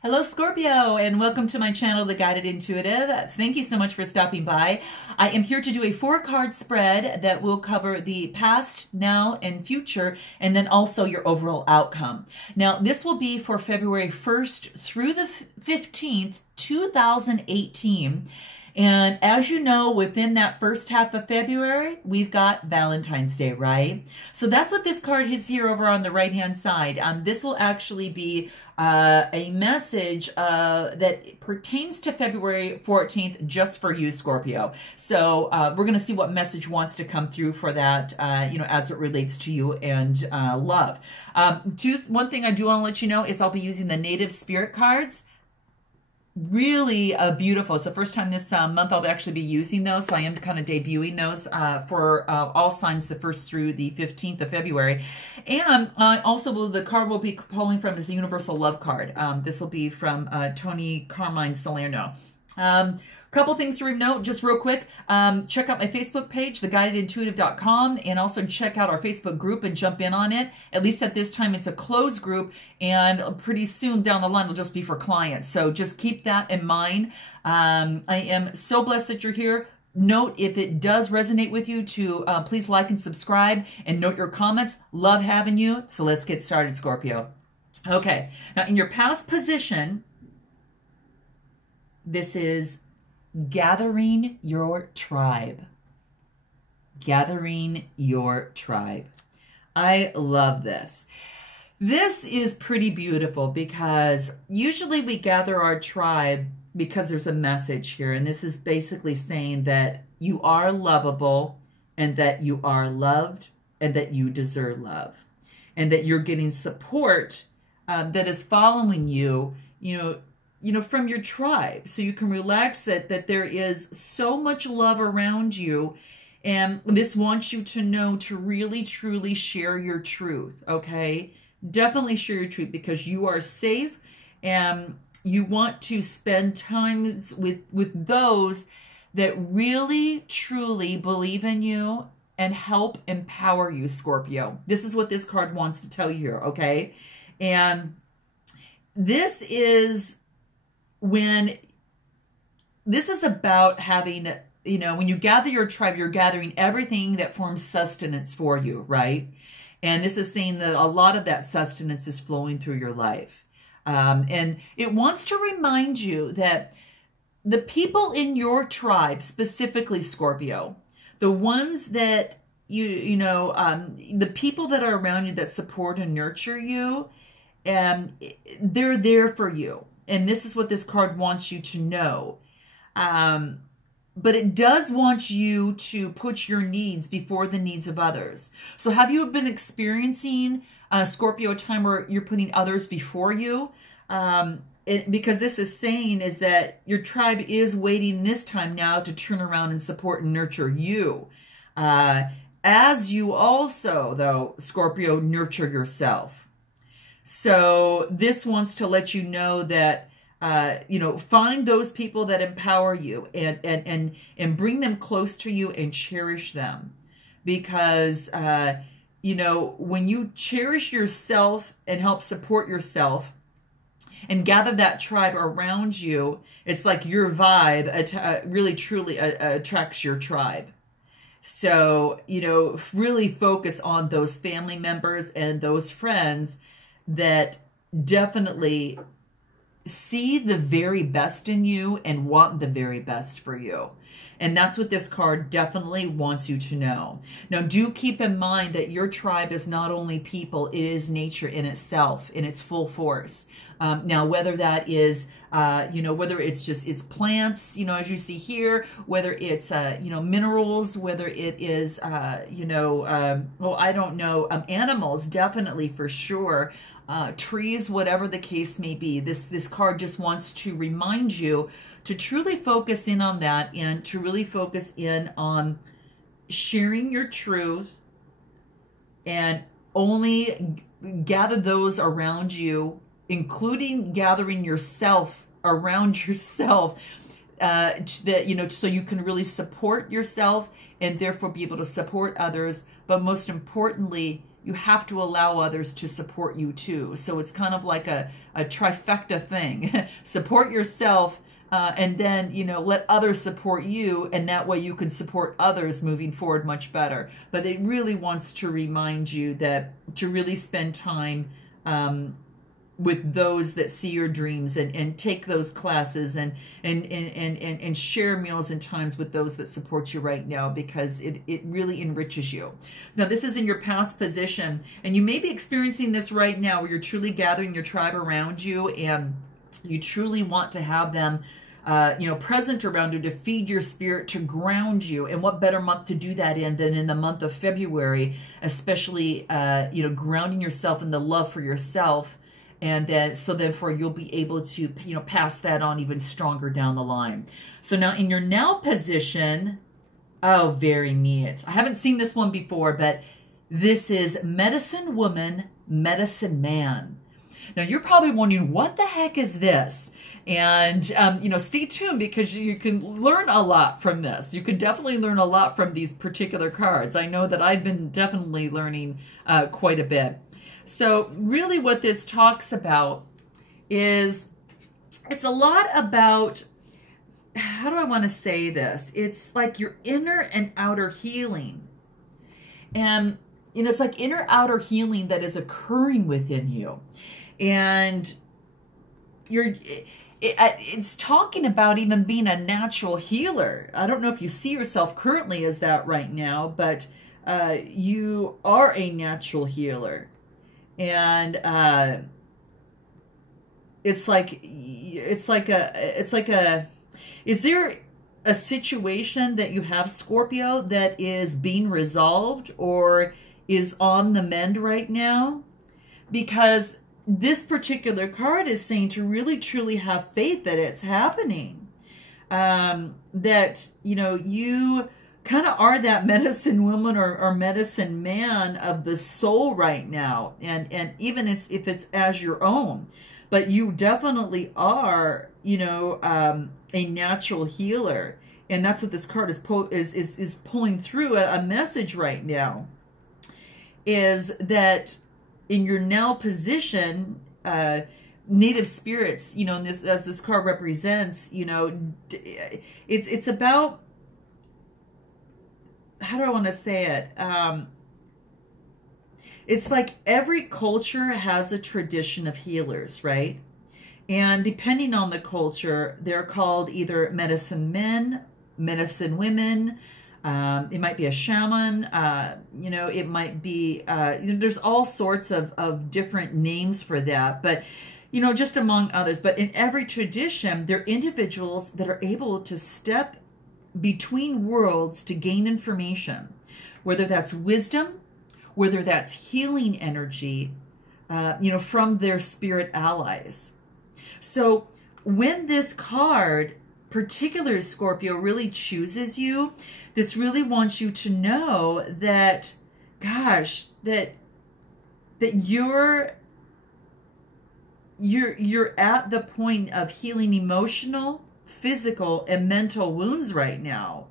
Hello, Scorpio, and welcome to my channel, The Guided Intuitive. Thank you so much for stopping by. I am here to do a 4-card spread that will cover the past, now, and future, and then also your overall outcome. Now, this will be for February 1st through the 15th, 2018. And as you know, within that first half of February, we've got Valentine's Day, right? So that's what this card is here over on the right-hand side. This will actually be a message that pertains to February 14th just for you, Scorpio. So we're going to see what message wants to come through for that, as it relates to you and love. One thing I do want to let you know is I'll be using the native spirit cards. Really beautiful. It's the first time this month I'll actually be using those, so I am kind of debuting those for all signs the 1st through the 15th of February. And also the card we'll be pulling from is the Universal Love card. This will be from Tony Carmine Salerno. Couple things to note, just real quick. Check out my Facebook page, theguidedintuitive.com, and also check out our Facebook group and jump in on it. At least at this time, it's a closed group, and pretty soon down the line, it'll just be for clients. So just keep that in mind. I am so blessed that you're here. Note, if it does resonate with you, to please like and subscribe, and note your comments. Love having you. So let's get started, Scorpio. Okay, now in your past position, this is gathering your tribe. Gathering your tribe. I love this. This is pretty beautiful because usually we gather our tribe because there's a message here. And this is basically saying that you are lovable and that you are loved and that you deserve love. And that you're getting support that is following you, from your tribe. So you can relax that there is so much love around you. And this wants you to know to really, truly share your truth, okay? Definitely share your truth because you are safe and you want to spend time with those that really, truly believe in you and help empower you, Scorpio. This is what this card wants to tell you here, okay? And this is about having, when you gather your tribe, you're gathering everything that forms sustenance for you, right? And this is saying that a lot of that sustenance is flowing through your life. And it wants to remind you that the people in your tribe, specifically Scorpio, the ones that the people that are around you that support and nurture you, they're there for you. And this is what this card wants you to know. But it does want you to put your needs before the needs of others. So have you been experiencing, Scorpio, a time where you're putting others before you? Because this is saying is that your tribe is waiting this time now to turn around and support and nurture you. As you also, though, Scorpio, nurture yourself. So this wants to let you know that, find those people that empower you and bring them close to you and cherish them. Because, when you cherish yourself and help support yourself and gather that tribe around you, it's like your vibe really, truly attracts your tribe. So, really focus on those family members and those friends that definitely see the very best in you and want the very best for you. And that's what this card definitely wants you to know. Now, do keep in mind that your tribe is not only people, it is nature in itself, in its full force. Now, whether that is, whether it's plants, as you see here, whether it's, minerals, whether it is, I don't know, animals, definitely for sure. Trees, whatever the case may be. This card just wants to remind you to truly focus in on that and to really focus in on sharing your truth and only gather those around you, including gathering yourself around yourself, so you can really support yourself and therefore be able to support others. But most importantly, you have to allow others to support you too. So it's kind of like a trifecta thing. Support yourself, and then, you know, let others support you, and that way you can support others moving forward much better. But it really wants to remind you that to really spend time with those that see your dreams, and take those classes, and share meals and times with those that support you right now, because it really enriches you. Now, this is in your past position, and you may be experiencing this right now, where you're truly gathering your tribe around you, and you truly want to have them you know, present around you to feed your spirit, to ground you. And what better month to do that in than in the month of February, especially, you know, grounding yourself in the love for yourself. And then, so therefore you'll be able to, you know, pass that on even stronger down the line. So now in your now position, oh, very neat. I haven't seen this one before, but this is medicine woman, medicine man. Now you're probably wondering, what the heck is this? And, you know, stay tuned, because you can learn a lot from this. You can definitely learn a lot from these particular cards. I know that I've been definitely learning quite a bit. So really what this talks about is, it's a lot about, how do I want to say this? It's like your inner and outer healing. And, you know, it's like inner outer healing that is occurring within you. And it's talking about even being a natural healer. I don't know if you see yourself currently as that right now, but you are a natural healer. And is there a situation that you have, Scorpio, that is being resolved or is on the mend right now? Because this particular card is saying to really truly have faith that it's happening. That, you know, you kind of are that medicine woman or medicine man of the soul right now. And even if it's as your own, but you definitely are, you know, a natural healer. And that's what this card is pulling through a message right now, is that in your now position, native spirits, you know, and this, as this card represents, you know, it's about, how do I want to say it? It's like every culture has a tradition of healers, right? And depending on the culture, they're called either medicine men, medicine women. It might be a shaman. You know, it might be, you know, there's all sorts of different names for that. But, you know, just among others. But in every tradition, there are individuals that are able to step between worlds to gain information, whether that's wisdom, whether that's healing energy, you know, from their spirit allies. So when this card, particular Scorpio, really chooses you, this really wants you to know that, gosh, that you're at the point of healing emotional, physical, and mental wounds right now.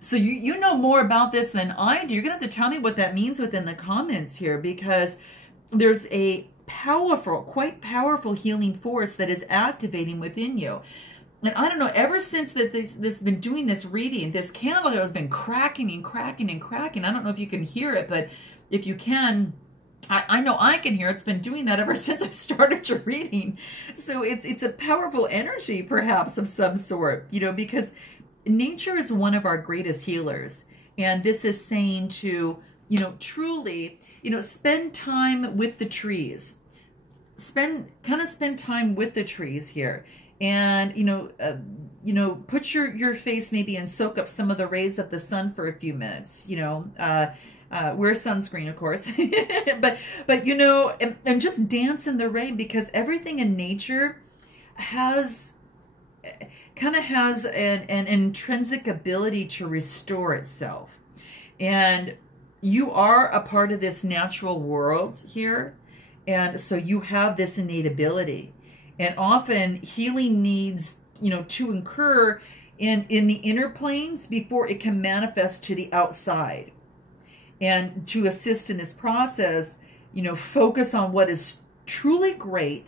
So you know more about this than I do. You're going to have to tell me what that means within the comments here, because there's a powerful, quite powerful healing force that is activating within you. And I don't know, ever since this been doing this reading, this candle has been cracking and cracking and cracking. I don't know if you can hear it, but if you can, I know I can hear it. It's been doing that ever since I started your reading. So it's a powerful energy, perhaps, of some sort, you know, because nature is one of our greatest healers. And this is saying to, you know, truly, you know, spend time with the trees. Spend time with the trees here. And, you know, put your face maybe and soak up some of the rays of the sun for a few minutes, you know, wear sunscreen, of course, but, you know, and just dance in the rain, because everything in nature kind of has an intrinsic ability to restore itself. And you are a part of this natural world here. And so you have this innate ability. And often healing needs, you know, to occur in the inner planes before it can manifest to the outside. And to assist in this process, focus on what is truly great,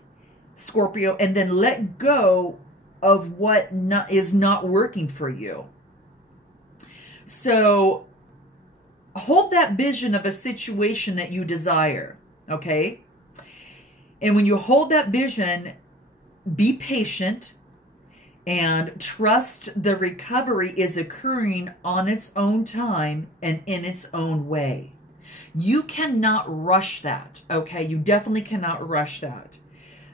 Scorpio, and then let go of what is not working for you. So hold that vision of a situation that you desire, okay? And when you hold that vision, be patient and trust the recovery is occurring on its own time and in its own way. You cannot rush that, okay? You definitely cannot rush that.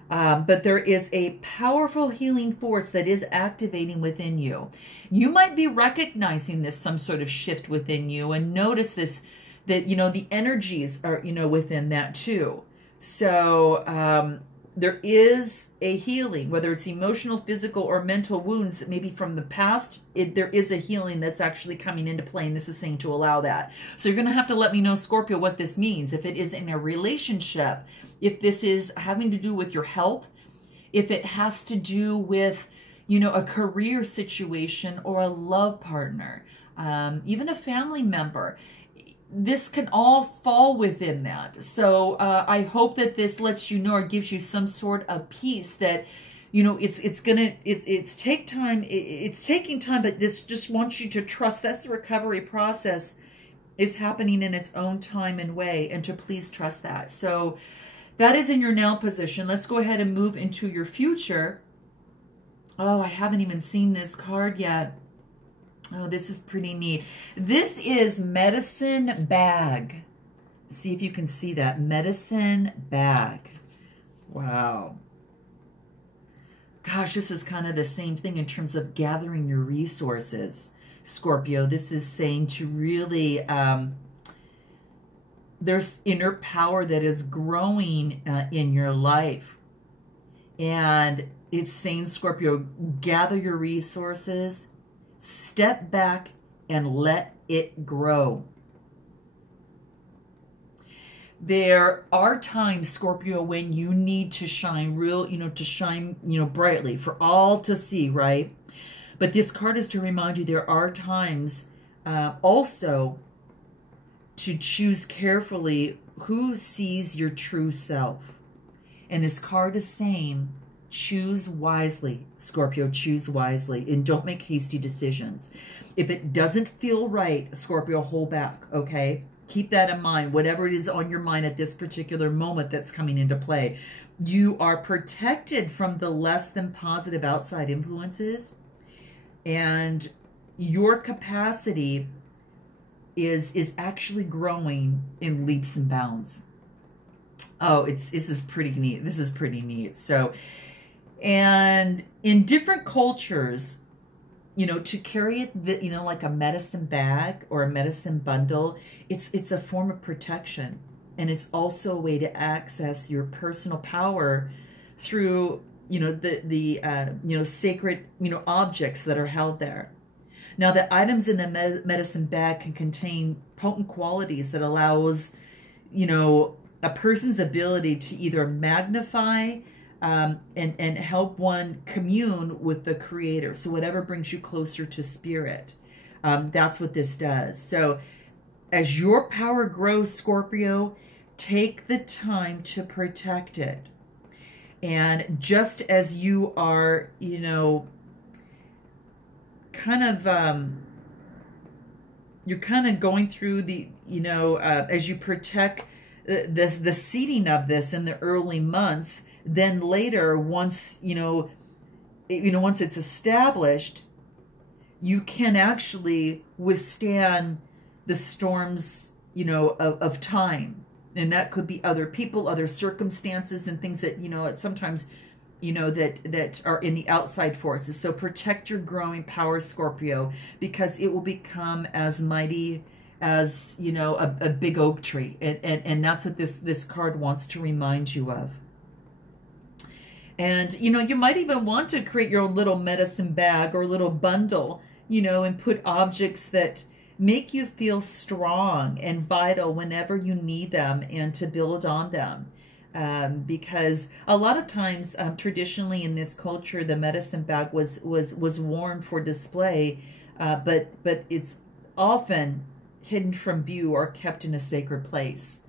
But there is a powerful healing force that is activating within you. You might be recognizing this, some sort of shift within you, and notice this, that, the energies are, within that too. So there is a healing, whether it's emotional, physical, or mental wounds that maybe from the past, there is a healing that's actually coming into play, and this is saying to allow that. So you're going to have to let me know, Scorpio, what this means. If it is in a relationship, if this is having to do with your health, if it has to do with, a career situation or a love partner, even a family member, this can all fall within that. So I hope that this lets you know or gives you some sort of peace that, it's taking time, but this just wants you to trust that's the recovery process is happening in its own time and way, and to please trust that. So that is in your now position. Let's go ahead and move into your future. Oh, I haven't even seen this card yet. Oh, this is pretty neat. This is medicine bag. See if you can see that. Medicine bag. Wow. Gosh, this is kind of the same thing in terms of gathering your resources, Scorpio. This is saying to really, there's inner power that is growing in your life. And it's saying, Scorpio, gather your resources, step back, and let it grow. There are times, Scorpio, when you need to shine brightly for all to see, right? But this card is to remind you there are times also to choose carefully who sees your true self. And this card is saying, choose wisely, Scorpio, choose wisely, and don't make hasty decisions. If it doesn't feel right, Scorpio, hold back, okay? Keep that in mind, whatever it is on your mind at this particular moment that's coming into play. You are protected from the less than positive outside influences, and your capacity is actually growing in leaps and bounds. Oh, this is pretty neat. This is pretty neat. So, and in different cultures, to carry it, like a medicine bag or a medicine bundle, it's a form of protection. And it's also a way to access your personal power through, the sacred, objects that are held there. Now, the items in the medicine bag can contain potent qualities that allows, a person's ability to either magnify and help one commune with the Creator. So whatever brings you closer to spirit, that's what this does. So as your power grows, Scorpio, take the time to protect it. And just as you are, you're kind of going through the, as you protect the seeding of this in the early months, then later, once, once it's established, you can actually withstand the storms, of time. And that could be other people, other circumstances, and things that, sometimes, that are in the outside forces. So protect your growing power, Scorpio, because it will become as mighty as, a big oak tree. And that's what this card wants to remind you of. And, you might even want to create your own little medicine bag or little bundle, and put objects that make you feel strong and vital whenever you need them, and to build on them. Because a lot of times, traditionally in this culture, the medicine bag was worn for display, but it's often hidden from view or kept in a sacred place.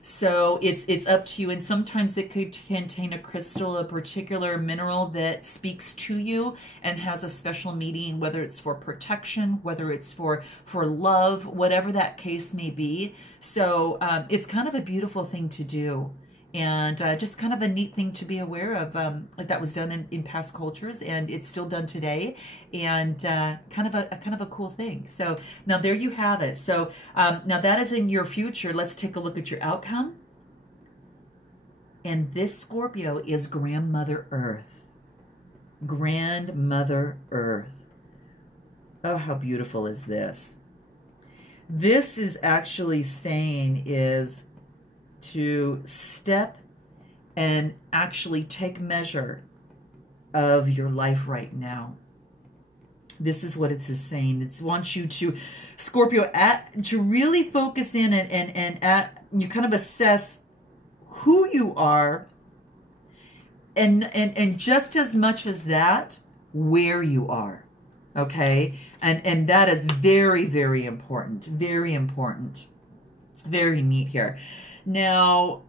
So it's up to you, and sometimes it could contain a crystal, a particular mineral that speaks to you and has a special meaning, whether it's for protection, whether it's for love, whatever that case may be. So it's kind of a beautiful thing to do, and just kind of a neat thing to be aware of. That was done in past cultures, and it's still done today, and kind of a cool thing. So now there you have it. So now that is in your future. Let's take a look at your outcome. And this Scorpio is Grandmother Earth. Grandmother Earth. Oh, how beautiful is this? This is actually saying is to step and actually take measure of your life right now. This is what it's saying. It wants you to, Scorpio, to really focus in and you kind of assess who you are, and just as much as that, where you are. Okay? And that is very, very important. Very important. It's very neat here. Now,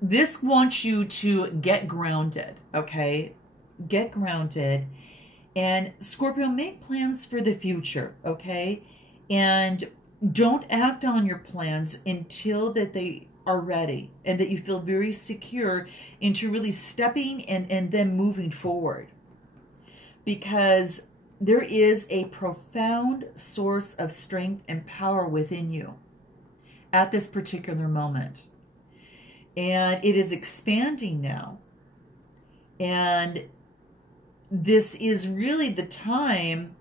this wants you to get grounded, okay? Get grounded. And Scorpio, make plans for the future, okay? And don't act on your plans until that they are ready and that you feel very secure into really stepping and then moving forward. Because there is a profound source of strength and power within you at this particular moment. And it is expanding now. And this is really the time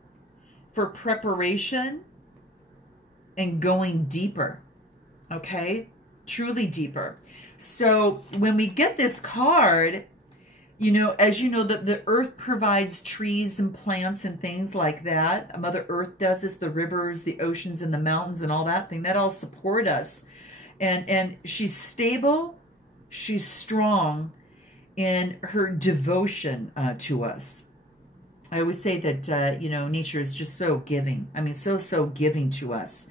for preparation and going deeper. Okay? Truly deeper. So when we get this card, you know, as you know, the earth provides trees and plants and things like that. Mother Earth does this, the rivers, the oceans, and the mountains and all that thing. That all support us. And she's stable. She's strong in her devotion to us. I always say that, you know, nature is just so giving. I mean, so giving to us.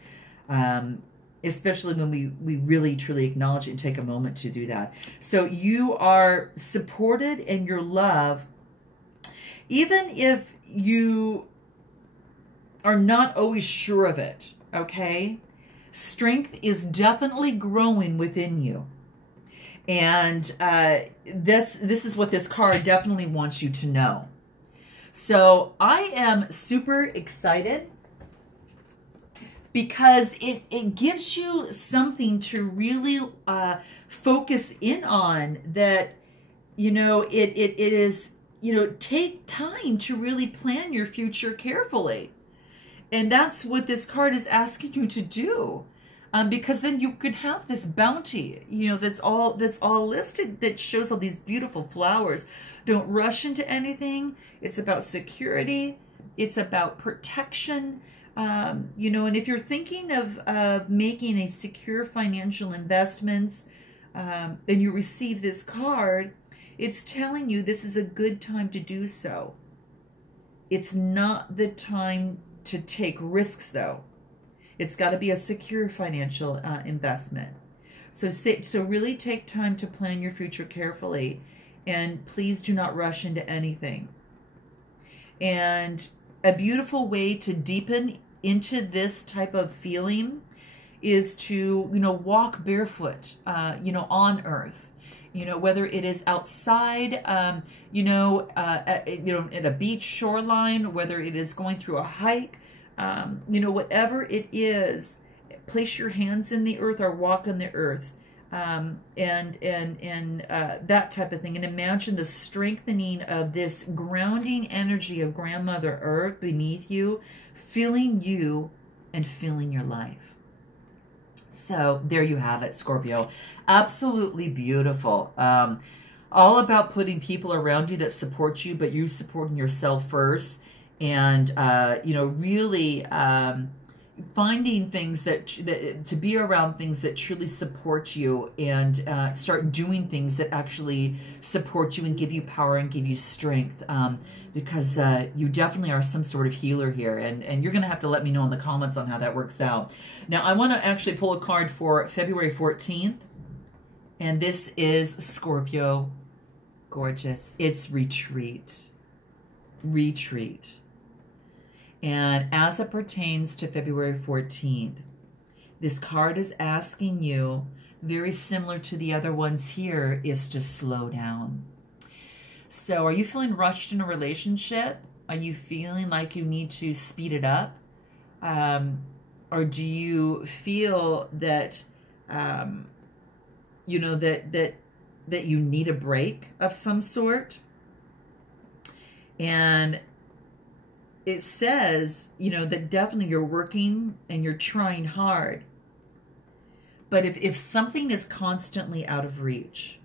Especially when we really, truly acknowledge it and take a moment to do that. So you are supported in your love, even if you are not always sure of it, okay? Strength is definitely growing within you. And this is what this card definitely wants you to know. So I am super excited because it gives you something to really focus in on, that, you know, it is, you know, take time to really plan your future carefully. And that's what this card is asking you to do. Because then you could have this bounty, you know, that's all listed, that shows all these beautiful flowers. Don't rush into anything. It's about security. It's about protection. You know, and if you're thinking of making a secure financial investments, and you receive this card, it's telling you this is a good time to do so. It's not the time to take risks, though. It's got to be a secure financial investment. So really take time to plan your future carefully, and please do not rush into anything. And a beautiful way to deepen into this type of feeling is to, you know, walk barefoot, you know, on earth. You know, whether it is outside, you know, at a beach shoreline, whether it is going through a hike, you know, whatever it is, place your hands in the earth or walk on the earth, and that type of thing. And imagine the strengthening of this grounding energy of Grandmother Earth beneath you, feeling you and feeling your life. So there you have it, Scorpio. Absolutely beautiful. All about putting people around you that support you, but you supporting yourself first. And, you know, really, finding things that to be around things that truly support you, and start doing things that actually support you and give you power and give you strength, because you definitely are some sort of healer here, and you're gonna have to let me know in the comments on how that works out. Now I want to actually pull a card for February 14th, and this is Scorpio. Gorgeous. It's retreat. Retreat. And as it pertains to February 14th, this card is asking you, very similar to the other ones here, is to slow down. So are you feeling rushed in a relationship? Are you feeling like you need to speed it up? Or do you feel that, you know, that you need a break of some sort? And it says, you know, that definitely you're working and you're trying hard. But if something is constantly out of reach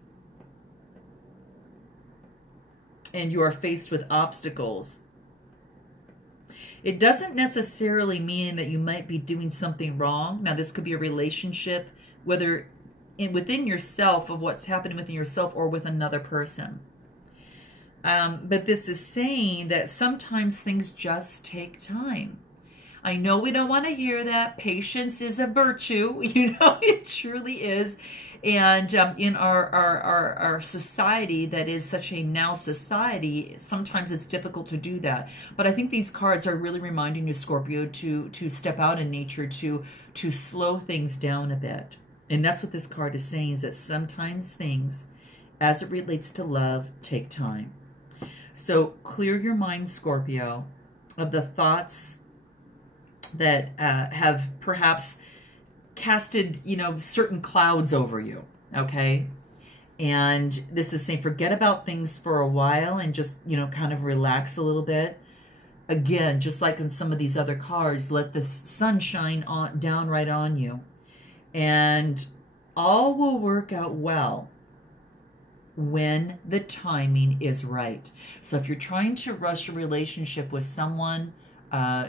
and you are faced with obstacles, it doesn't necessarily mean that you might be doing something wrong. Now, this could be a relationship, whether within yourself, of what's happening within yourself or with another person. But this is saying that sometimes things just take time. I know we don't want to hear that. Patience is a virtue. You know, it truly is. And in our society that is such a now society, sometimes it's difficult to do that. But I think these cards are really reminding you, Scorpio, to step out in nature, to slow things down a bit. And that's what this card is saying, is that sometimes things, as it relates to love, take time. So clear your mind, Scorpio, of the thoughts that have perhaps casted, you know, certain clouds over you, okay? And this is saying forget about things for a while and just, you know, kind of relax a little bit. Again, just like in some of these other cards, let the sun shine down right on you. And all will work out well when the timing is right. So if you're trying to rush a relationship with someone,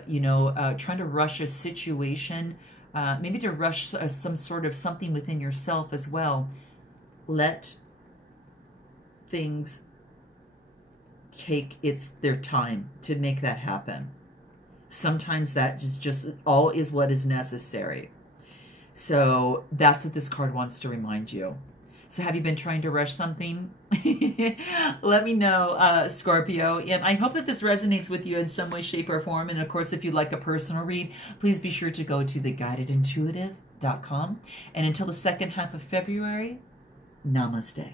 you know, trying to rush a situation, maybe to rush some sort of something within yourself as well, let things take their time to make that happen. Sometimes that just all is what is necessary. So that's what this card wants to remind you. So have you been trying to rush something? Let me know, Scorpio. And I hope that this resonates with you in some way, shape, or form. And of course, if you'd like a personal read, please be sure to go to theguidedintuitive.com. And until the second half of February, namaste.